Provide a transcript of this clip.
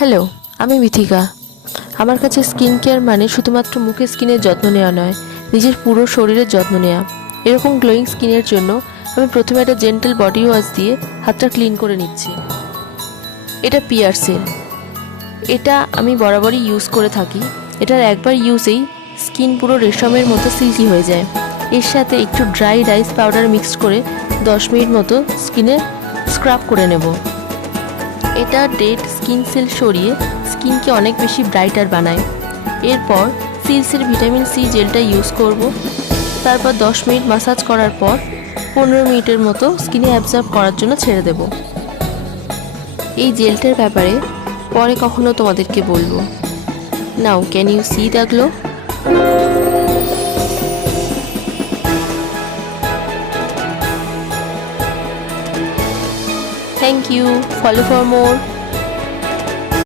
Hello, আমি মিথিকা। আমার কাছে স্কিন কেয়ার মানে শুধুমাত্র মুখের স্কিনের যত্ন নেওয়া নয়, নিজের পুরো শরীরের যত্ন নেওয়া। এরকম গ্লোয়িং স্কিনের জন্য আমি প্রথমে একটা জেন্টল বডি ওয়াশ দিয়ে হাতটা ক্লিন করে নিচ্ছি। এটা পিয়ারসেল। এটা আমি বরাবরই ইউজ করে থাকি। এটার একবার ইউজেই স্কিন পুরো রেশমের মতো সিল্কি হয়ে যায়। এর সাথে একটু ড্রাই রাইস পাউডার মিক্সড করে 10 মিনিট মতো স্কিনে স্ক্রাব করে নেব। এটা ডেড স্কিন সেল সরিয়ে স্কিনকে অনেক বেশি ব্রাইটার বানায়। এরপর সিলসের ভিটামিন সি জেলটা ইউজ করব। তারপর 10 মিনিট মাসাজ করার পর 15 মিনিটের মতো স্কিনে অ্যাবজর্ব করার জন্য ছেড়ে দেব। এই জেলটার ব্যাপারে পরে কখনো তোমাদেরকে বলবো। Now can you see the glow? Thank you. Follow for more.